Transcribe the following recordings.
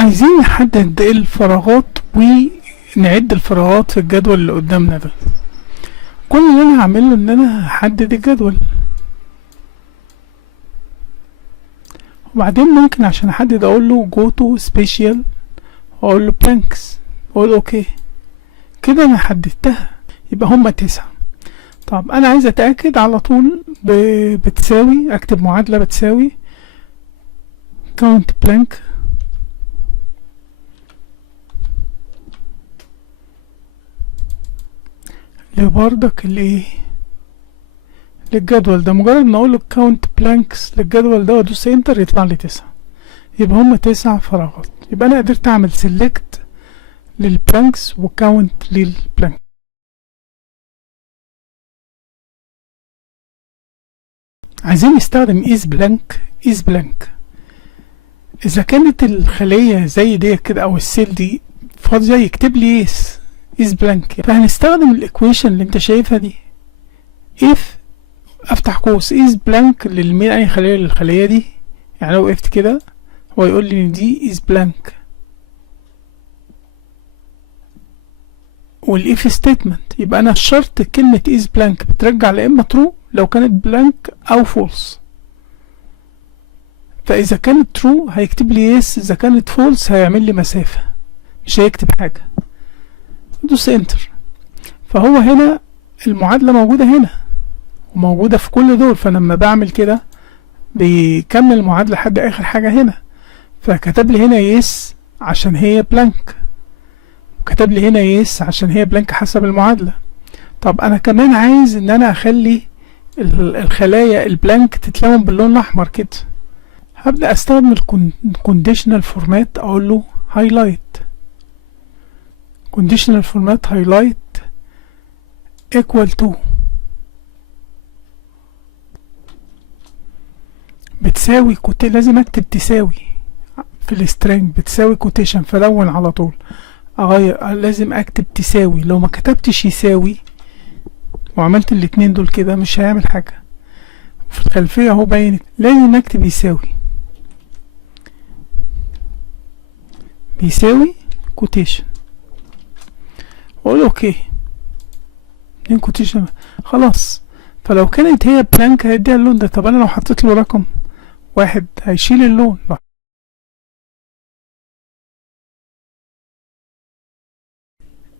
عايزين نحدد الفراغات ونعد الفراغات في الجدول اللي قدامنا ده. كل اللي انا هعمله ان انا هحدد الجدول، وبعدين ممكن عشان احدد اقول له جو تو سبيشال واقول له بلانكس واقول اوكي. كده انا حددتها، يبقى هما 9. طب انا عايز اتأكد على طول بتساوي، اكتب معادلة بتساوي count blank لبردك الايه للجدول ده. مجرد ما اقول له count blanks للجدول ده وادوس انتر يطلع لي 9، يبقى هما 9 فراغات. يبقى انا قدرت اعمل select للبلانكس وكاونت للبلانك. عايزين نستخدم is blank. اذا كانت الخلية زي دي كده او السيل دي فاضية يكتب لي is blank. فهنستخدم الايكويشن اللي انت شايفها دي، if افتح قوس is blank للمين اي خلية للخلية دي. يعني لو وقفت كده هو يقول لي ان دي is blank. والاف ستيتمنت يبقى انا الشرط كلمة is blank بترجع لا اما true لو كانت blank او false. فاذا كانت true هيكتب لي yes، اذا كانت false هيعمل لي مسافة مش هيكتب حاجة. دوس انتر. فهو هنا المعادلة موجودة هنا وموجودة في كل دول، فلما بعمل كده بيكمل المعادلة لحد اخر حاجة هنا. فكتب لي هنا yes عشان هي blank، وكتب لي هنا يس عشان هي بلانك حسب المعادلة. طب انا كمان عايز ان انا اخلي الخلايا البلانك تتلون باللون الاحمر كده. هبدأ استخدم الكونديشنال فورمات، اقول له هايلايت. كونديشنال فورمات هايلايت equal to بتساوي لازم اكتب تساوي في السترينج بتساوي كوتيشن، فلون على طول. اغير لازم اكتب تساوي، لو ما كتبتش يساوي وعملت الاتنين دول كده مش هيعمل حاجة. في الخلفية اهو باين لازم اكتب بيساوي كوتيشن واقول اوكي. اتنين كوتيشن خلاص. فلو كانت هي بلانك هيديها اللون ده. طب انا لو حطيت له رقم 1 هيشيل اللون.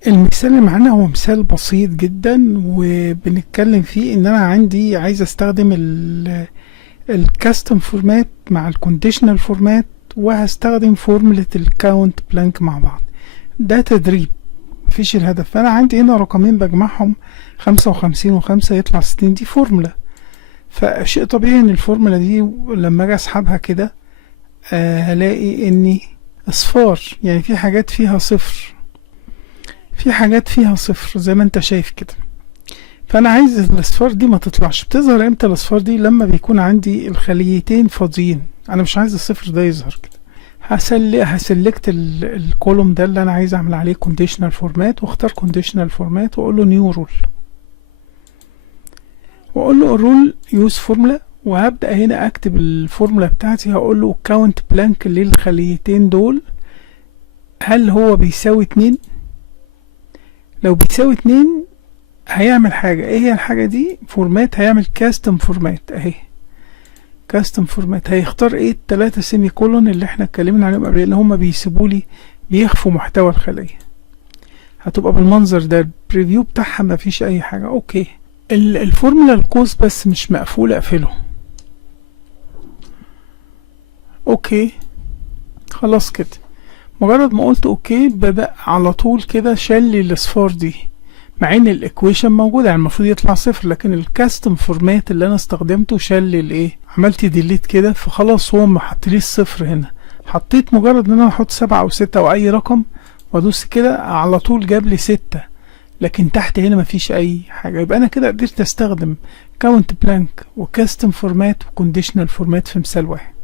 المثال اللي معانا هو مثال بسيط جدا، وبنتكلم فيه ان انا عايز استخدم الكاستم فورمات مع الكونديشنال فورمات، وهستخدم فورمولة الكاونت بلانك مع بعض. ده تدريب مفيش الهدف. فانا عندي هنا رقمين بجمعهم 55 و5 يطلع 60، دي فورمولة. فشيء طبيعي ان الفورمولة دي لما اجي اسحبها كده هلاقي اني اصفار، يعني في حاجات فيها صفر، في حاجات فيها صفر زي ما انت شايف كده. فانا عايز الاصفار دي ما تطلعش. بتظهر امتى الاصفار دي؟ لما بيكون عندي الخليتين فاضيين. انا مش عايز الصفر ده يظهر كده. هسلكت الكولوم ده اللي انا عايز اعمل عليه كونديشنال فورمات، واختار كونديشنال فورمات واقول له نيو رول، واقول له الرول يوز فورمولا، وهبدا هنا اكتب الفورمولا بتاعتي. هقول له كاونت بلانك للخليتين دول هل هو بيساوي 2؟ لو بيساوي 2 هيعمل حاجة. ايه هي الحاجة دي؟ فورمات. هيعمل كاستم فورمات اهي. كاستم فورمات هيختار ايه؟ ال3 سيمي كولون اللي احنا اتكلمنا عليهم قبل، اللي هما بيسيبولي بيخفوا محتوى الخلية. هتبقى بالمنظر ده. البريفيو بتاعها مفيش اي حاجة. اوكي. الفورمولا القوس بس مش مقفول، اقفله. اوكي خلاص كده. مجرد ما قلت اوكي بدأ على طول كده شال لي الاصفار دي، مع ان الايكويشن موجوده يعني المفروض يطلع صفر، لكن الكاستم فورمات اللي انا استخدمته شال لي الايه. عملت ديليت كده فخلاص هو ما حطليش الصفر هنا. حطيت مجرد ان انا احط 7 او 6 او اي رقم وادوس كده على طول جاب لي 6، لكن تحت هنا مفيش اي حاجه. يبقى انا كده قدرت استخدم كاونت بلانك وكاستم فورمات وكونديشنال فورمات في مثال واحد.